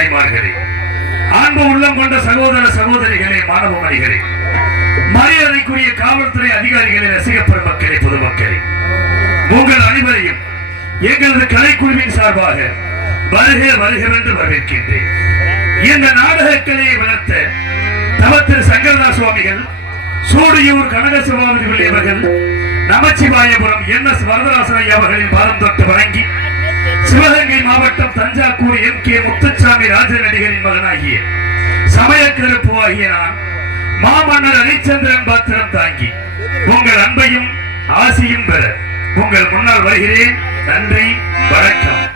தாய்மார்களே, அன்பு உள்ளம் கொண்ட சகோதர சகோதரிகளே, மாணவ மணிகளே, மரியாதைக்குரிய காவல்துறை அதிகாரிகளே, ரசிக பெருமக்களே, பொதுமக்களே, உங்கள் அனைவரையும் எங்களது கலைக்குழுவின் சார்பாக வருக வருகவென்று வரவேற்கின்றேன். இந்த நாடக கலையை வளர்த்த தவத்திரு சங்கரதாஸ் சுவாமிகள், சூடியூர் கனகசிவாமி பிள்ளையவர்கள், நமச்சிவாயபுரம் NS வரதராசன் ஐயா அவர்களின் பாதம் தொட்டு வணங்கி, சிவகங்கை மாவட்டம் தஞ்சாவூர் MK முத்துசாமி ராஜநடிகரின் மகனாகிய சமயக்கருப்பு ஆகிய நான் மாமன்னர் ஹரிச்சந்திரன் பாத்திரம் தாங்கி உங்கள் அன்பையும் ஆசியும் பெற உங்கள் முன்னால் வருகிறேன். நன்றி, வணக்கம்.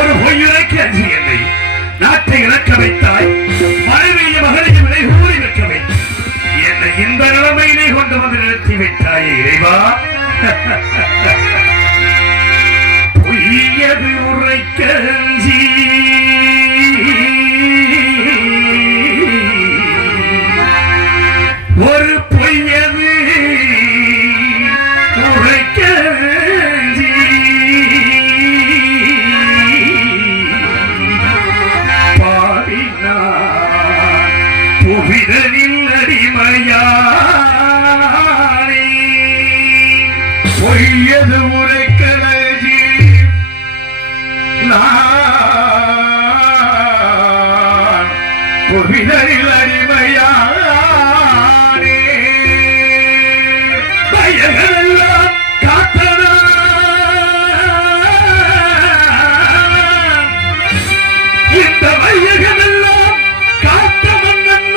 ஒரு பொய்யுரைக்கு அஞ்சி என்னை நாட்டை இழக்க வைத்தாய், மனைவிய மகளையும் விலை கூறி வைக்க வைத்தாய், என்னை இந்த நிலைமையிலே கொண்டு வந்து நிறுத்தி வைத்தாயே இறைவா. பொய்யது உரைக்க அஞ்சி ஒரு பொய்யது உரைக்க புவிதனில் அடிமையானே பொய்யது உரைக்கலஜி நான் புவிதனில் அடிமையானே பயனெல்லாம் காத்தனா இந்த வையகமெல்லாம் காத்த மன்னன்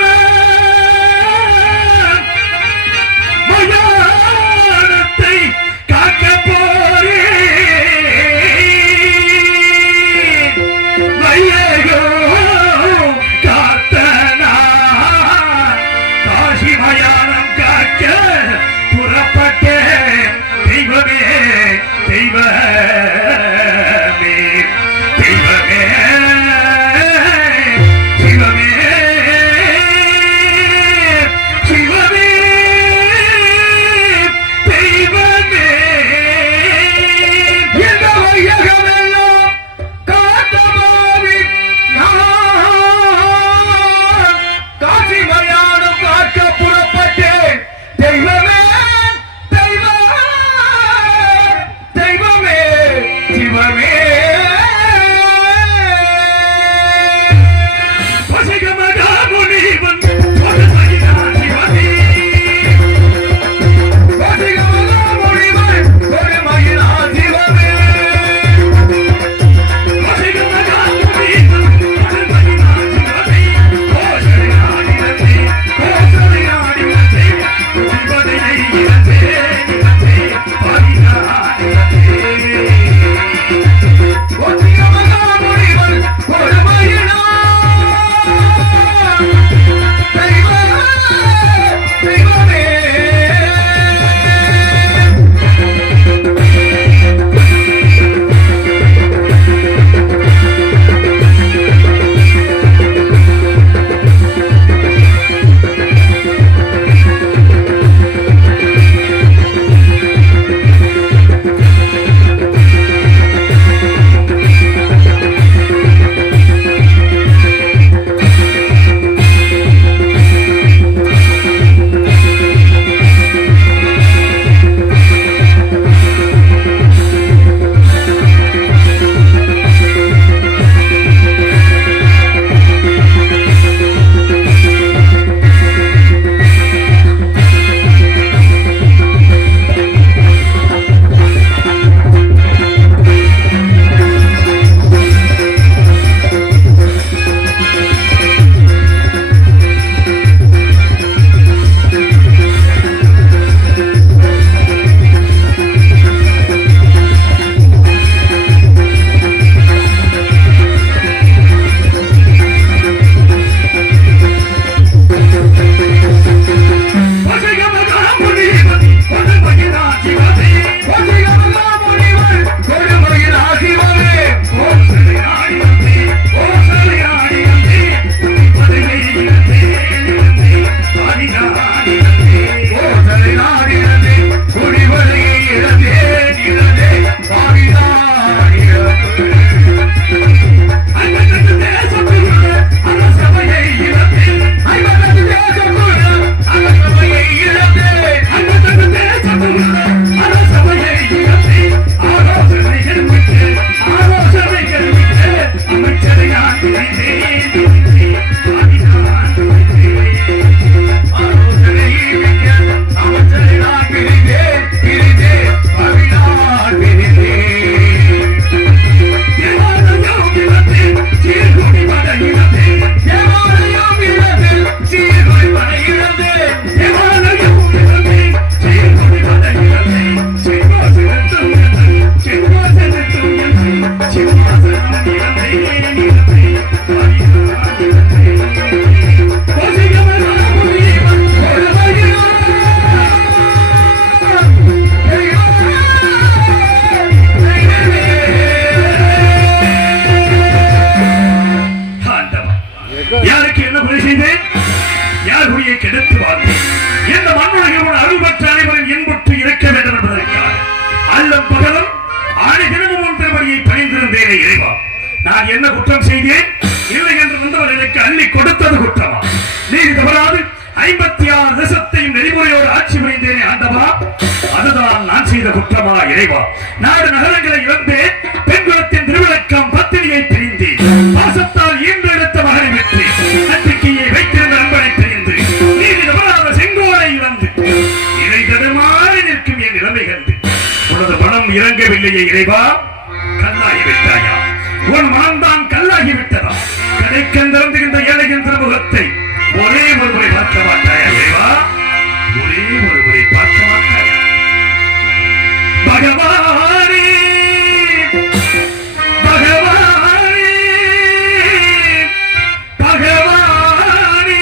மயா நான் என்ன குற்றம் செய்தேன்? இல்லை என்று வந்தவர் எனக்கு அள்ளி கொடுத்தது குற்றமா? நீதி தவறாது 56 தேசத்தையும் நெறிமுறையோடு ஆட்சி புரிந்தேனே ஆண்டவா, அதுதான் நான் செய்த குற்றமா இறைவா? நாடு நகரங்களை இழந்தேன், பெண்குலத்தின் திருவிளக்கம் பத்தினியை பிரிந்து பாசத்தால் ஈன்று எடுத்த மகனை வெற்றி நம்பிக்கையை வைத்திருந்த நண்பனை பிரிந்து நீதி தவறாத செங்கோலை இழந்து இறை தடுமாறி நிற்கும் என் நிலைமை கண்டு உனது மனம் இறங்கவில்லையே இறைவா? கல்லாகி விட்டாயா? உன் மனம்தான் கல்லாகி விட்டதா? கடைக்கந்திருந்த ஏழையின் திருமுகத்தை ஒரே ஒரு முறை பார்க்க மாட்டாயா இறைவா? ஒரே ஒரு முறை பார்க்க மாட்டாயா? பகவானே பகவானே பகவானே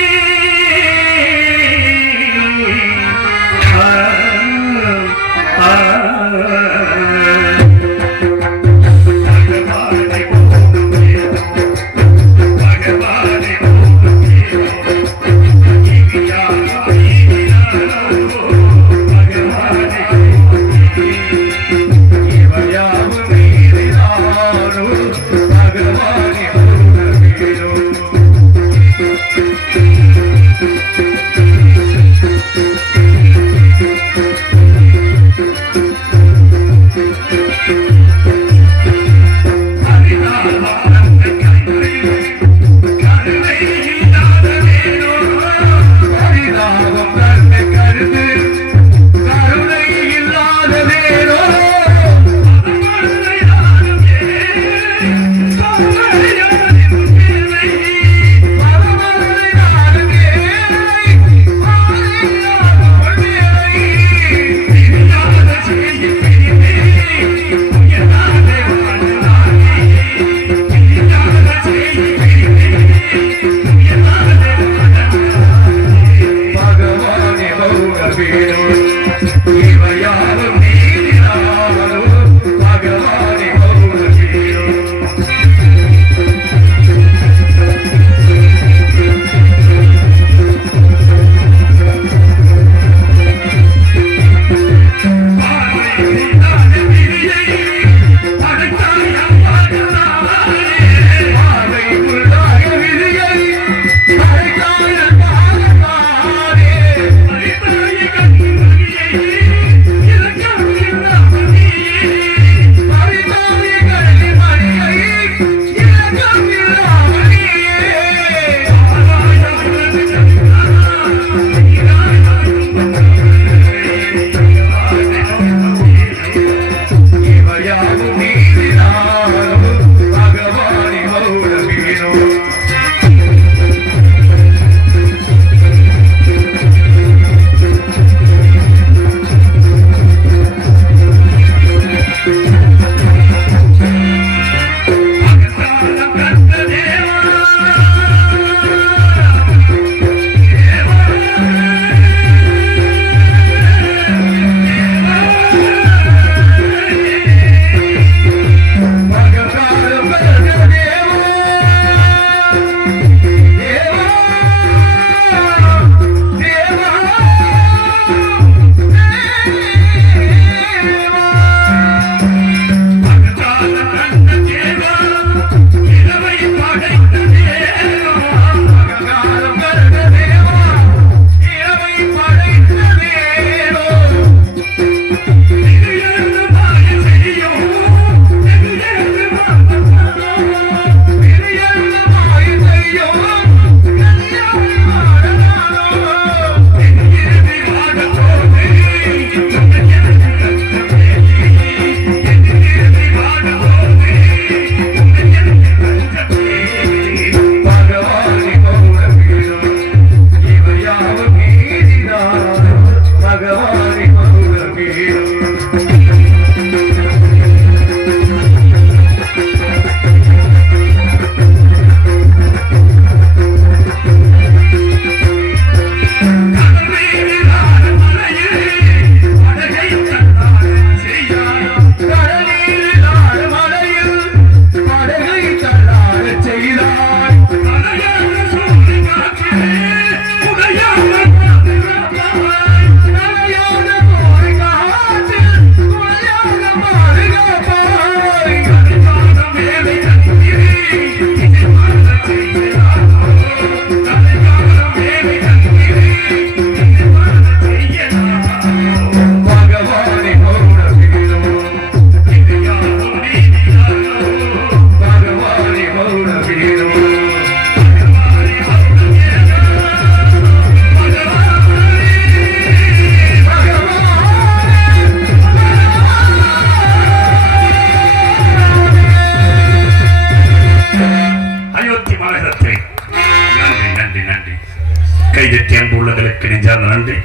கைதட்டி அன்பு உள்ளங்களுக்கு நெஞ்சார்ந்த நன்றி.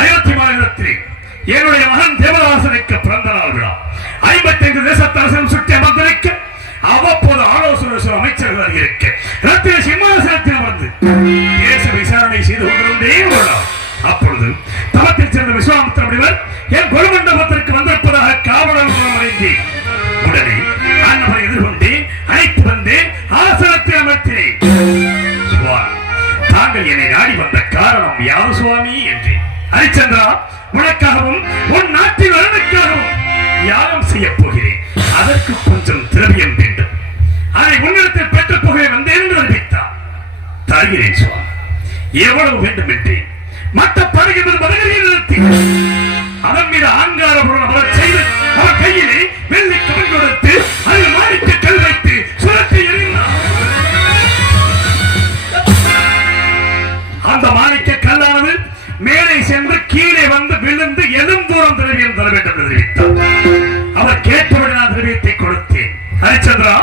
அயோத்தி மாநிலத்தில் என்னுடைய மகன் தேவதாசனுக்கு பிறந்த நாள் விழா 55 தேசத்தரசன் சுற்றி அமர்ந்திருக்க அவ்வப்போது ஆலோசனை அமைச்சர்கள் இருக்க ரத்தின சிம்மாசனத்தில் அமர்ந்து தேச விசாரணை செய்து கொண்டிருந்தே உள்ளார். அப்பொழுது தளத்தில் சேர்ந்த விஸ்வாமித்திர முனிவர் என் கொலுமண்டபத்திற்கு வந்திருப்பதாக காவலர் அடைந்து உடனே அன்னவரை எதிர்கொண்டு அழைத்து வந்து ஆசனத்தில் அமர்த்தினேன். தாங்கள் என்னை நாடி வந்த காரணம் யார் சுவாமி என்றேன். ஹரிச்சந்திரா, உனக்காகவும் உன் நாட்டின் நலனுக்காகவும் யாகம் செய்ய போகிறேன். அதற்கு கொஞ்சம் திரவியம் வேண்டும். அதை உன்னிடத்தில் பெற்றுப் போகிறேன் வந்தேன் என்று அறிவித்தார். தருகிறேன் சுவாமி, எவ்வளவு வேண்டும் என்றேன். மற்ற படகு வருகையில் நிறுத்தி அதன் மீது ஆங்கார செய்து அவர் கையிலே வெள்ளி கவன் கொடுத்து அதில் மாணிக்க கல் வைத்து சுழற்றி எறிந்தார். அந்த மாணிக்க கல்லானது மேலே சென்று கீழே வந்து விழுந்து எலும்பூரம் திரவியம் தர வேண்டும் என்று தெரிவித்தார். அவர் கேட்டபடி நான் திரவியத்தை கொடுத்தேன். ஹரிச்சந்திரா,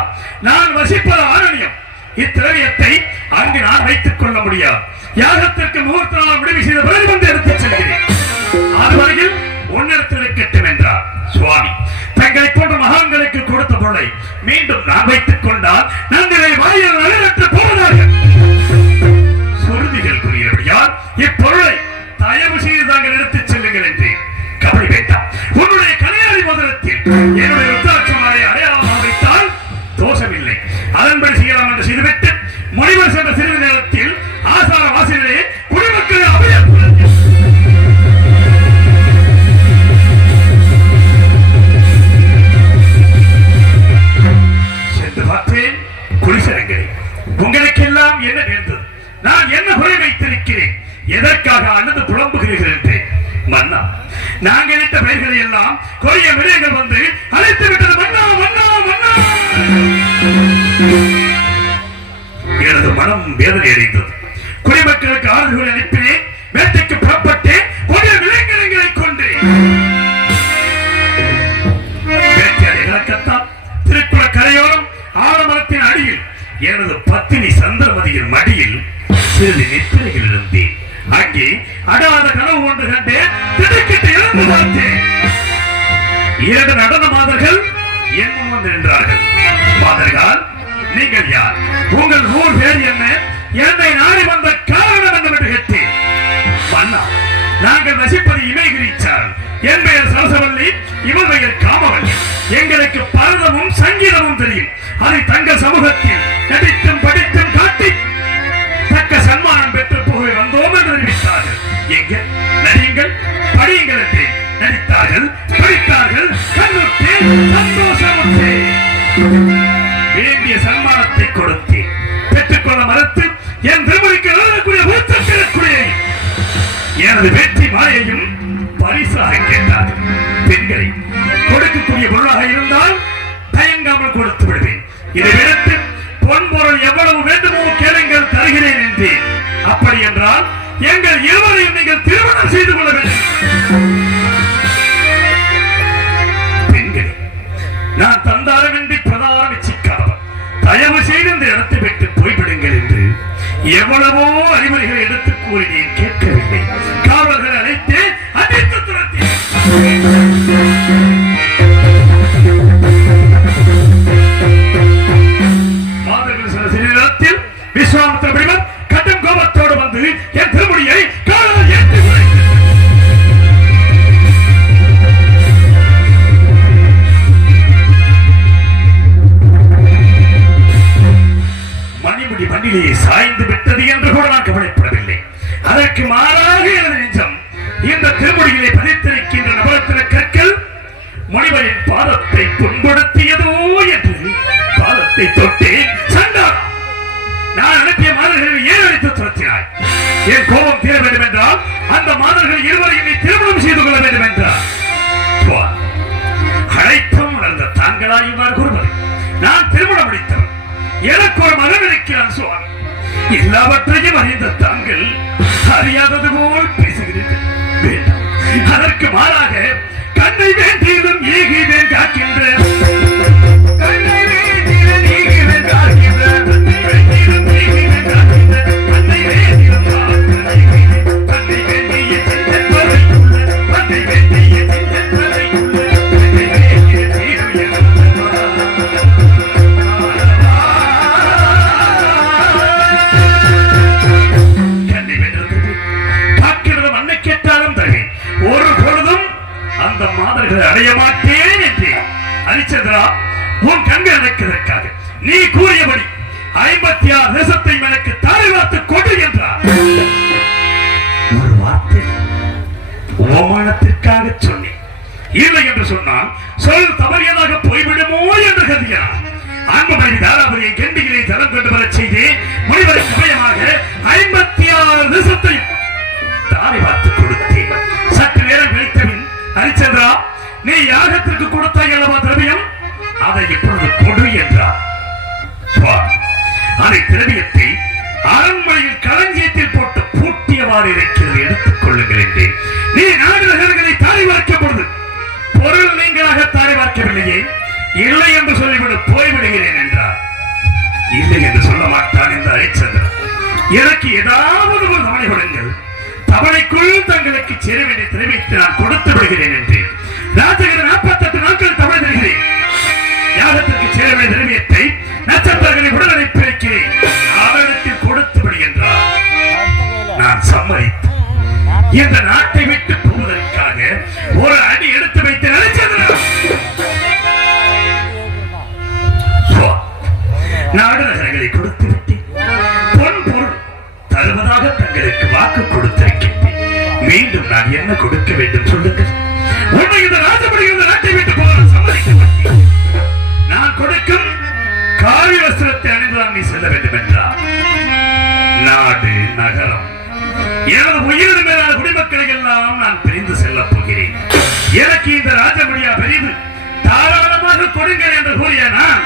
நான் வசிப்பது ஆரண்யம். இத்திரவியத்தை அங்கு நான் வைத்துக் கொள்ள முடியாது. யாகத்திற்கு முகூர்த்த நாள் முடிவு செய்த பிறகு வந்து எடுத்துச் செல்கிறேன். அதுவரையில் உன்னிடத்தில் இருக்கட்டும் என்றார். சுவாமி, தங்களை போன்ற மகான்களுக்கு கொடுத்த பொருளை மீண்டும் நான் வைத்துக் கொண்டால் நன்றிலை வாயில் நலனற்று போவதாக சுருதிகள் கூறியபடியால் இப்பொருளை தயவு செய்து தாங்கள் எடுத்துச் செல்லுங்கள் என்று கபடி வேண்டாம். உன்னுடைய கலையாளி மோதிரத்தில் என்னுடைய ருத்ராட்சமாரை அடையாளமாக வைத்தால் தோஷமில்லை. அதன்படி செய்யலாம் என்று செய்துவிட்டு முனிவர் சென்ற சிறிது நேரத்தில் ஆசார வாசலிலே குடிமக்களை அபயம் சென்று பார்த்தேன். குளிசரங்களை உங்களுக்கெல்லாம் என்ன நேர்ந்தது? நான் என்ன குறை வைத்திருக்கிறேன்? எதற்காக அழுது புலம்புகிறீர்கள் என்று. மன்னா, நாங்கள் இட்ட பெயர்களை எல்லாம் கொரிய மிருகங்கள் வந்து அழைத்து விட்டது. மன்னா மன்னா மன்னா, எனது மனம் வேதனை அடைந்தது. குடிமக்களுக்கு ஆறுதல் அனுப்பினேன். வேட்டைக்கு புறப்பட்டேன். கொடிய விலங்கினங்களை கொண்டு வேட்டையாடி இறக்கத்தான் திருக்குள கரையோரம் ஆலமரத்தின் அடியில் எனது பத்தினி சந்திரமதியின் மடியில் சிறிது நித்திரையில் இருந்தேன். அங்கே அடாத கனவு ஒன்று கண்டேன். திடுக்கிட்டு இறந்து பார்த்தேன். 2 நடன மாதர்கள் என்னும் வந்து நின்றார்கள். மாதர்கள், நீங்கள் யார்? உங்கள் ஊர் பேர் என்ன? என்னை நாடி வந்த காரணம் என்னவென்று கேட்டேன். மன்னா, நாங்கள் வசிப்பது இமயகிரிச்சார். என் பெயர் சரசவல்லி, இவள் பெயர் காமவல்லி. எங்களுக்கு பரதமும் சங்கீதமும் தெரியும். அதை தங்கள் சமூகத்தில் நடித்தும் படித்தும் காட்டி தக்க சன்மானம் பெற்று போக வந்தோம் என்று தெரிவித்தார்கள். எங்க நடியுங்கள், படியுங்கள் என்று நடித்தார்கள், படித்தார்கள். கண்ணுற்றேன், சந்தோஷமுற்றேன். வேண்டிய சன்மானத்தை கொடுத்தேன். பெற்றுக்கொள்ள மறுத்து என் திருமணிக்கு எழுதக்கூடிய ஊற்றக்கூடிய எனது வெற்றி மாயையும் பரிசாக கேட்டார்கள். பெண்களை கொடுக்கக்கூடிய பொருளாக இருந்தால் தயங்காமல் கொடுத்து விடுவேன். இதை விடுத்து பொன்பொருள் எவ்வளவு வேண்டுமோ கேளுங்கள், தருகிறேன் என்றேன். அப்படி என்றால் எங்கள் இருவரையும் நீங்கள் திருமணம் செய்து கொள்ள வேண்டும். பெண்களே, நான் தந்தாரமின்றி பிரதான சிக்காதவன். தயவு செய்து இந்த இடத்தை விட்டு போய்விடுங்கள் என்று எவ்வளவோ அறிவுரைகளை எடுத்து கூறினேன். கேட்கவில்லை. காவலர்கள் அழைத்து அடித்து துரத்தினேன். விஸ்வாமித்திர முனிவர் கடும் கோபத்தோடு வந்து என் திருமுடியை காலால் ஏற்றி மணிமுடி மண்ணிலே சாய்ந்து விட்டது என்று கூட நான் கவலைப்படவில்லை. அதற்கு மாறாக எனது நெஞ்சம் இந்த திருமுடிகளை பதித்திருக்கின்ற நவரத்தின கற்கள் முனிவரின் பாதத்தை புண்படுத்தியதோ என்று பாதத்தை தொட்டேன். சண்டான், நான் அனுப்பிய மாதர்கள் ஏன் அடித்து துரத்தினாய்? என் கோபம் தீர வேண்டும் என்றால் அந்த மாதர்கள் இருவரையும் நீ திருமணம் செய்து கொள்ள வேண்டும் என்றார். அழைப்பும் உணர்ந்த தாங்களா இவ்வாறு கூறுவது? நான் திருமணம் முடித்தவன். எனக்கு ஒரு மகன் இருக்கிறான் சுவாமி. எல்லாவற்றையும் அறிந்த தாங்கள் அறியாதது போல் பேசுகிறீர்கள். வேண்டாம். அதற்கு மாறாக கண்ணை வேண்டியதும் ஏகிவேன் காக்கின்ற அடைய மாட்டேன் என்று. ஹரிச்சந்திரா, உன் கண்கள் அடைக்கிறதற்காக நீ கூறியபடி 56 தேசத்தை எனக்கு தாரை வார்த்து கொடு என்றார். ஒரு வார்த்தை ஓமானத்திற்காக சொன்னேன். இல்லை என்று சொன்னால் சொல் தவறியதாக போய்விடுமோ என்று கருதினார். அன்புமணி தாராபுரியை கெண்டிகளை தரம் கொண்டு வரச் செய்து முனிவரை சமயமாக 56 தேசத்தையும் தாரை வார்த்து கொடுத்தேன். சற்று நேரம் கழித்தபின் ஹரிச்சந்திரா, நீ யாகத்திற்கு கொடுத்தாய் அல்லவா திரவியம், அதை இப்பொழுது கொடு என்றார். அந்த திரவியத்தை அரண்மனையில் களஞ்சியத்தில் போட்டு பூட்டியவாறு இருக்கிறது, எடுத்துக் கொள்ளுங்கள் என்றேன். நீ நாடு நகரங்களை தாரி பார்க்க பொழுது பொருள் நீங்களாக தாரி பார்க்கவில்லையே, இல்லை என்று சொல்லிவிடு, போய்விடுகிறேன் என்றார். இல்லை என்று சொல்ல மாட்டான் இந்த ஹரிச்சந்திரன். எனக்கு ஏதாவது ஒரு தவணை கொடுங்கள், தவணைக்குள் தங்களுக்கு சேர வேண்டிய திரவியத்தை நான் கொடுத்து விடுகிறேன் என்றேன். ராஜகிரி 48 நாட்கள் தவணை தருகிறேன், யாகத்திற்கு சேர வேண்டிய திரவியத்தை நட்சத்திரங்களை உடல் அனுப்பியிருக்கிறேன், அவரிடத்தில் கொடுத்து விடு என்றார். நான் சம்மதித்து இந்த நாட்டை விட்டு போவதற்காக ஒரு அடி எடுத்து வைத்து நினைச்சந்திரன் நாடு நகரங்களை கொடுத்து விட்டு பொன் பொருள் தருவதாக தங்களுக்கு வாக்கு கொடுத்திருக்கின்றேன். மீண்டும் நான் என்ன கொடுக்க வேண்டும் சொல்லுங்கள். உன்னை இந்த ராஜபடி இந்த நாட்டை விட்டு போக சம்மதிக்க மாட்டேன். நான் கொடுக்கும் காவி வஸ்திரத்தை அணிந்துதான் நீ செல்ல வேண்டும் என்றார். நாடு நகரம் எனது உயிரின மேலான குடிமக்களை எல்லாம் நான் பிரிந்து செல்லப் போகிறேன். எனக்கு இந்த ராஜபடியா பெரிது, தாராளமாக கொடுங்கள் என்று கூறிய நான்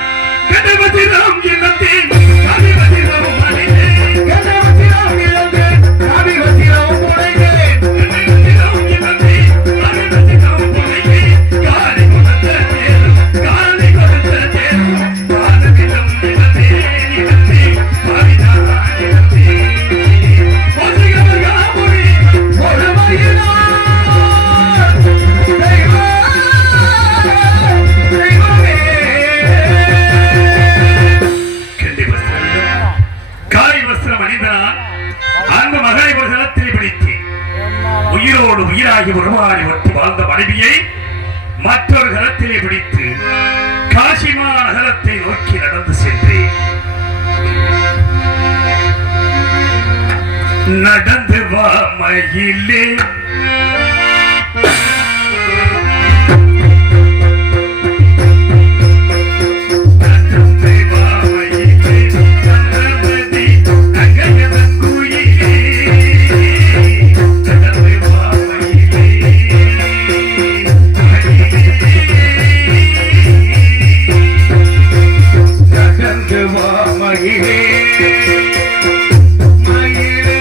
கதவத்திரம் இல்லத்தேன், கதவத்திரம் மனிதேன், கதவத்திரம் இல்லத்தேன், கதவத்திரம் முனைகிறேன், கதவத்திரம் இல்லத்தேன், கதவத்திரம் முனைகிறேன், காலை கொடுத்த தேரும், காலை கொடுத்த தேரும், கதவத்திரம் இல்லத்தேன், இல்லத்தேன், கவிதான் இல்லத்தேன், ஒசிகவர் காமுடி, ஒருமையினார், உயிரோடு உயிராகி உருவாடி ஒட்டி வாழ்ந்த மனைவியை மற்றொரு கரத்திலே பிடித்து காசிமா நகரத்தை நோக்கி நடந்து சென்றேன். நடந்து வா மயிலே, மயிலே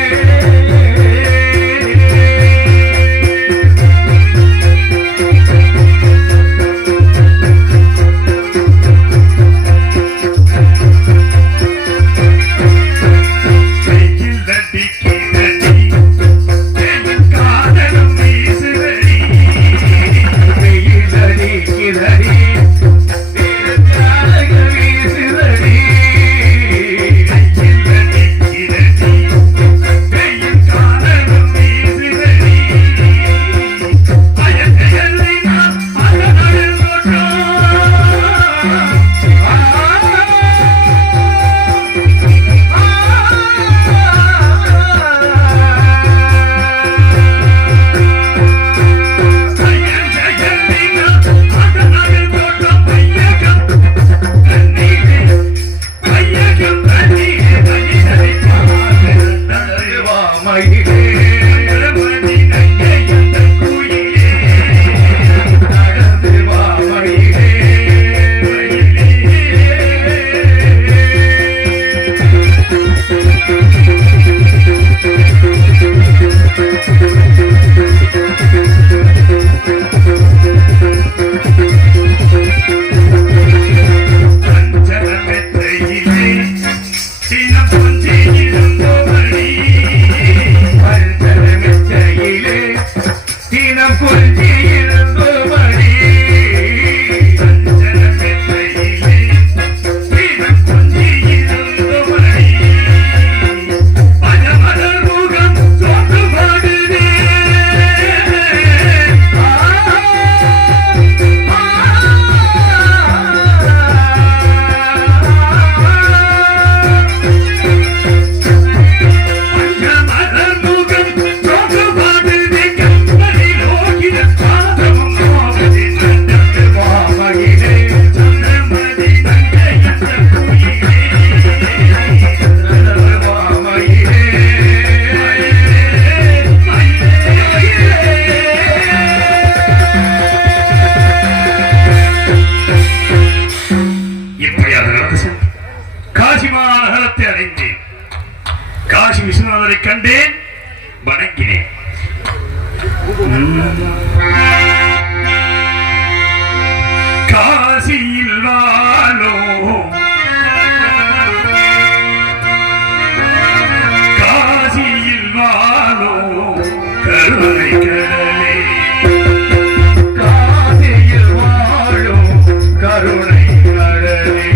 விஸ்வநாதரை கண்டேன், வணங்கினேன். காசியில் வாழோ கருணை கடலே, காசியில் வாழும் கருணை கடலே,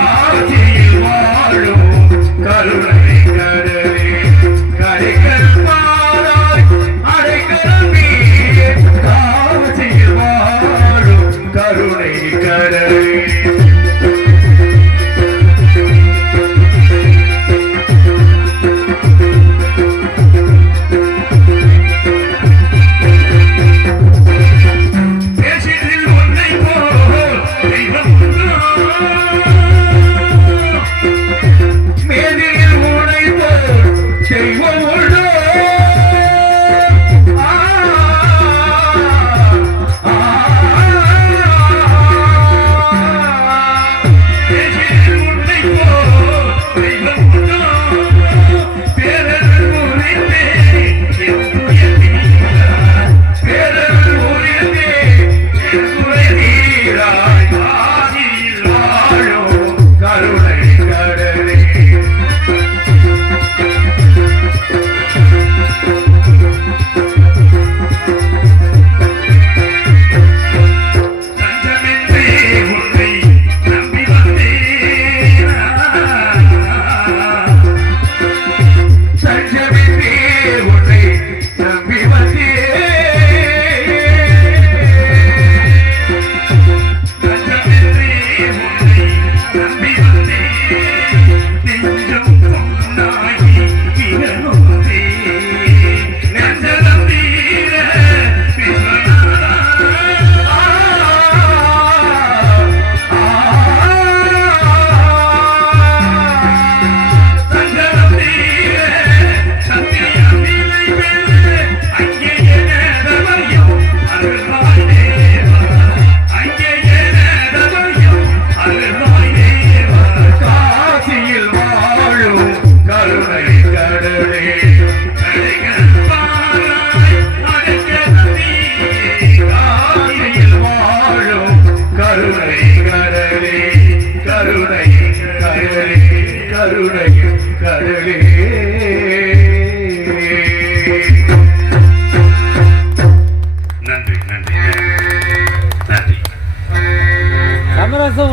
காசியில் வாழும் கருணை கடலே, கரைகள் பாராய் அடைக்கலமே, காசியில் வாழும் கருணை கடலே.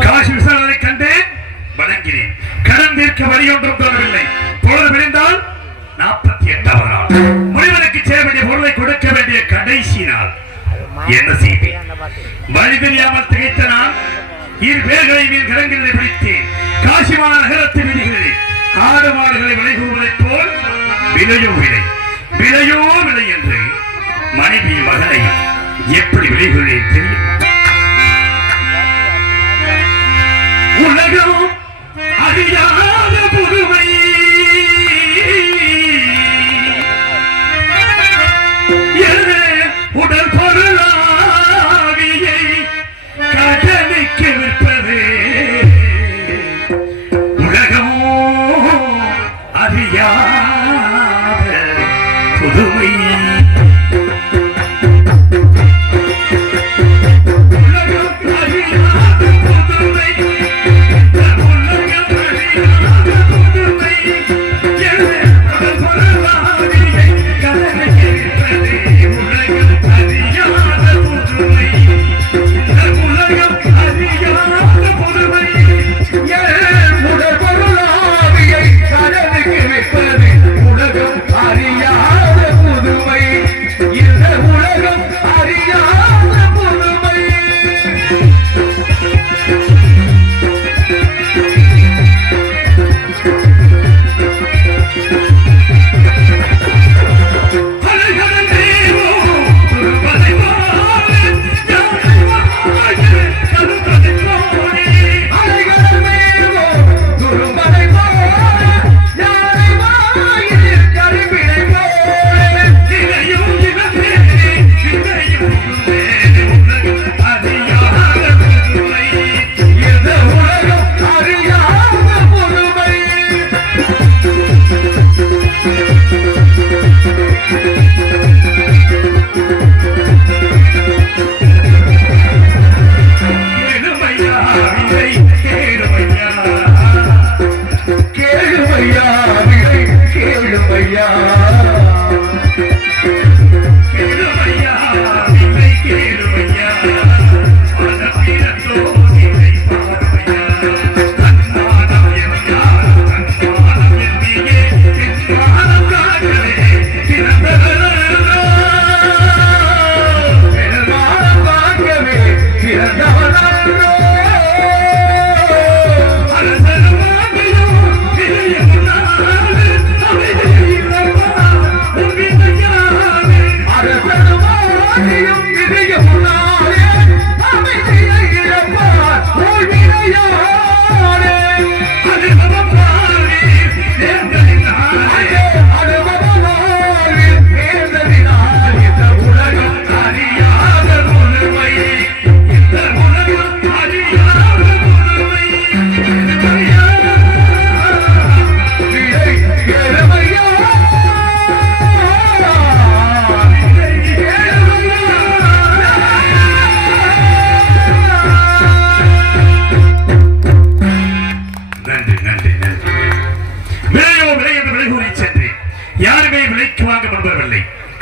காசி விஸ்வநாதரை கண்டேன், வணங்கினேன். கடன் தீர்க்க வழியொன்றும் தரவில்லை. பொழுது விழுந்தால் 48வது நாள், முனிவனுக்கு சேர வேண்டிய பொருளை கொடுக்க வேண்டிய கடைசி நாள். என்ன செய்தி? வழி தெரியாமல் திகைத்த நான் இரு பேர்களை மீன் கரங்களில் பிடித்தேன். காசிமான நகரத்தை விதிகளில் ஆடு மாடுகளை விளைகூவதைப் போல் விலையோ விலை, விலையோ விலை என்று மனைவி மகனையும் எப்படி விளைகிறேன் தெரியும். உலகம் அறியாத புதுமை, உடல் பொருளாவியை கடலுக்கு விற்பது. உலகம் அறியாத புதுமை, உலகம் அறியாத புதுமை, உலகம் அறியாத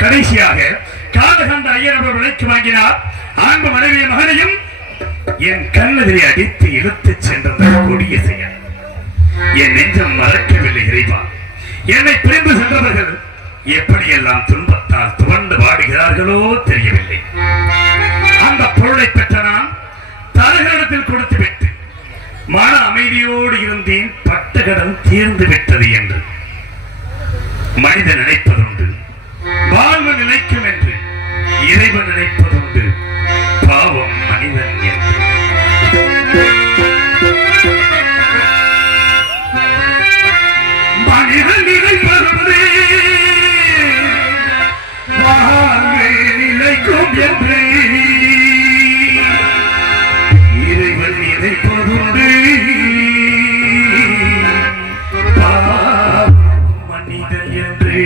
கடைசியாக காதகண்ட ஐயர் விலைக்கு வாங்கினார். ஆண்பு மனைவிய மகனையும் என் கண்ணெதிரை அடித்து இழுத்துச் சென்றது கொடிய செயல். என் நெஞ்சம் மறக்கவில்லை இறைவா. என்னை பிரிந்து சென்றவர்கள் எப்படியெல்லாம் துன்பத்தால் துவண்டு வாடுகிறார்களோ தெரியவில்லை. அந்த பொருளை பெற்ற நான் தரகரிடத்தில் கொடுத்து விட்டு மன அமைதியோடு இருந்தேன். பட்டகடன் தீர்ந்து விட்டது என்று மனிதன் நினைப்பதுண்டு, வாழ்வு நிலைக்கும் என்று இறைவன் நினைப்பதுண்டு. பாவம் மனிதன் என்று மனிதன் நினைப்பதுண்டு, வாழ்வு நிலைக்கும் என்று இறைவன் நினைப்பதுண்டு. பாவம் மனிதன் என்று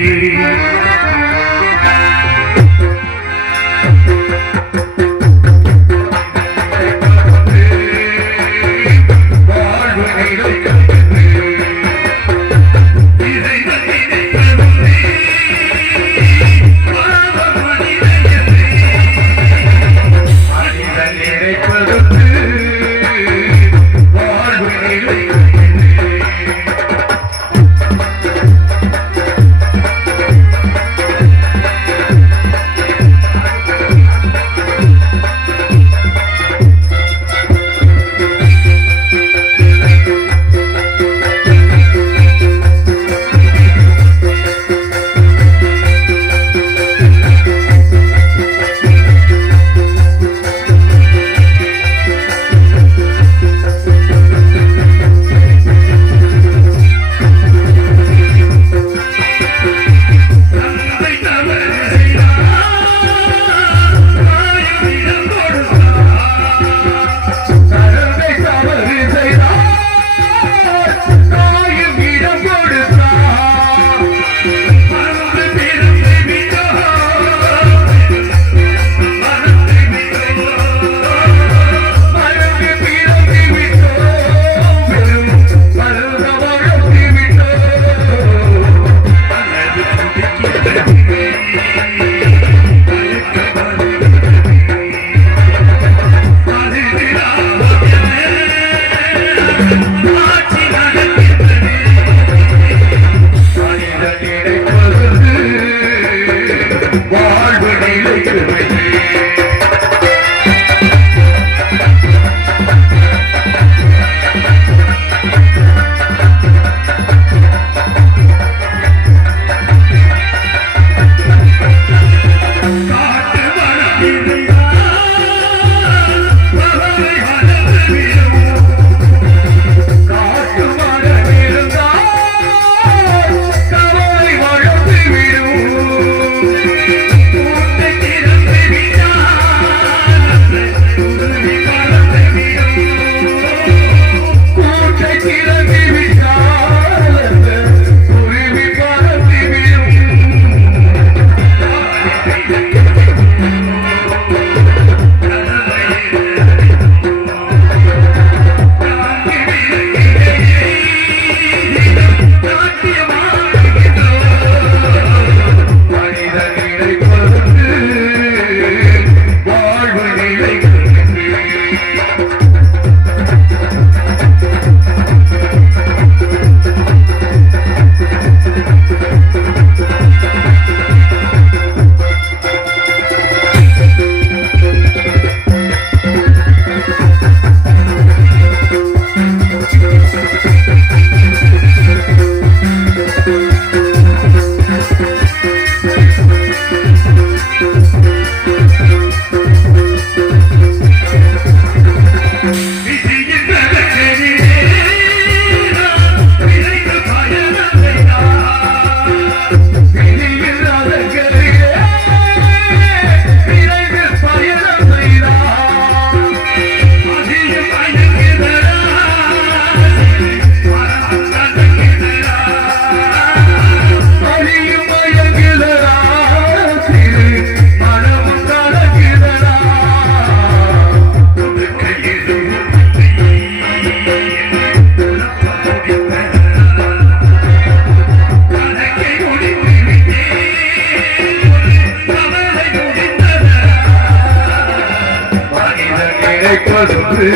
நினைப்பது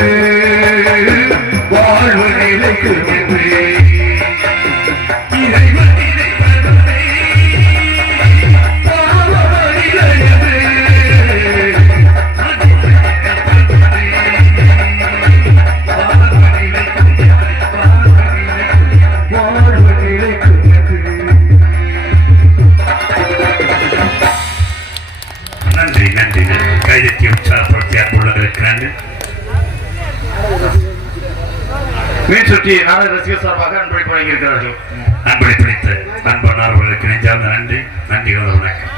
வாழ்வு நிலைக்கும் என்று இறைவன் நினைப்பதே நன்றி நன்றி கைதட்டி உற்சாகப்படுத்தி அன்புள்ளதற்கு நன்றி. மீன் சுற்றி நாடக ரசிகர் சார்பாக அன்பளிப்பு வழங்கியிருக்கிறார்கள். அன்பளிப்பளித்த அன்பர்களுக்கு நெஞ்சார்ந்த நன்றி நன்றி வணக்கம்.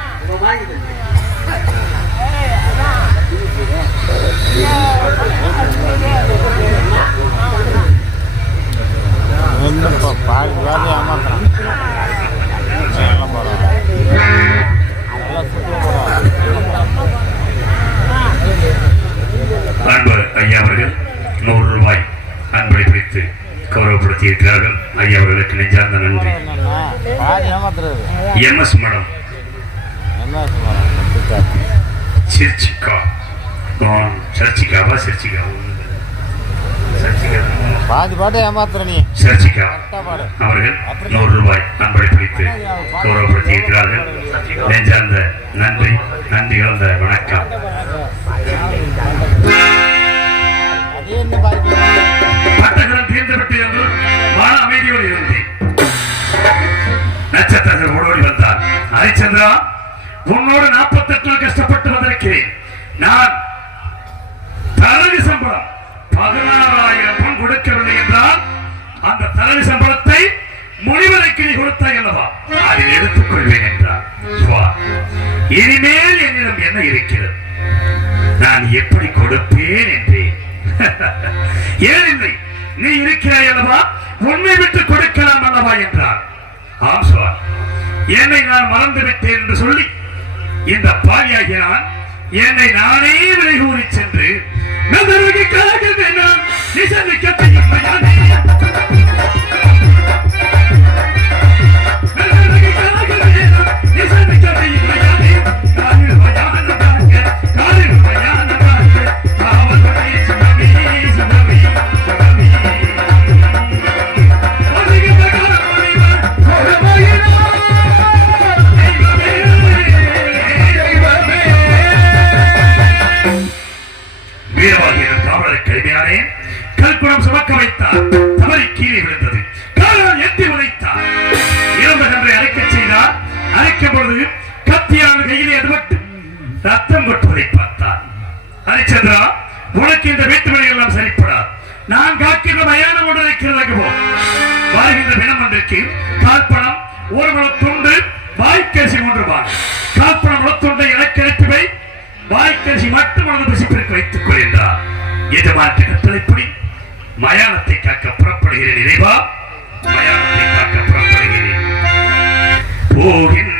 அன்பு ஐயா அவர்கள் 100 ரூபாய் அன்பளிப்பித்து கௌரவப்படுத்தி இருக்கிறார்கள். ஐயா அவர்களுக்கு நெஞ்சார்ந்த நன்றி. MS மேடம் சர்ச்சிகாவா பாதி ஏமாத்துறீ சர்ச்சிகா அவர்கள் 100 ரூபாய் அன்பளிப்பித்து கௌரவப்படுத்தி இருக்கிறார்கள். நெஞ்சார்ந்த நன்றி நன்றி கலந்த வணக்கம். பட்டங்களும் தீர்ந்துவிட்டு என்று மன அமைதியோடு இருந்தேன். நட்சத்திரங்கள் ஓடோடி வந்தார். ஹரிச்சந்திரா, உன்னோடு 48 நாள் கஷ்டப்பட்டு வந்திருக்கிறேன். நான் தரகு சம்பளம் 16,000 பொன் கொடுக்கவில்லை என்றால் அந்த தரகு சம்பளத்தை முனிவருக்கு நீ கொடுத்தாய் அல்லவா, அதில் எடுத்துக் கொள்வேன் என்றார். இனிமேல் என்னிடம் என்ன இருக்கிறது, நான் எப்படி கொடுப்பேன் என்றேன். ஏனில்லை, நீ இருக்கிறாய் அல்லவா, உன்னை விட்டு கொடுக்கலாம் அல்லவா என்றார். ஆம் சுவாமி, என்னை நான் மறந்து விட்டேன் என்று சொல்லி இந்த பாவியாகிய நான் என்னை நானே விலை கூறி சென்று கல்குணம் சுமக்க வைத்தார். தவறி கீழே விழுந்தது. காலால் எட்டி உதைத்தார். இறந்த கன்றை அரைக்க செய்தார். அரைக்கும் பொழுது கத்தியான கையிலே அதுபட்டு ரத்தம் கொட்டுவதை பார்த்தார். ஹரிச்சந்திரா, உனக்கு இந்த வீட்டு மனை எல்லாம் சரிப்படாது. நான் காக்கின்ற மயானம் ஒன்று இருக்கிறது. வருகின்ற தினம் ஒன்றிற்கு கால்பணம் 1 முழ துண்டு, வாய்க்கரிசி 3 ரூபாய். கால்பணம் முழத்துண்டை எனக்கு அனுப்பிவை, வாய்க்கரிசி மட்டும் உனது பிசிப்பிற்கு வைத்துக் கொள்கின்றார். எஜமான் கட்டளைப்படி மயானத்தை காக்க புறப்படுகிறேன். இறைவா, மயானத்தை காக்க புறப்படுகிறேன். போகின்ற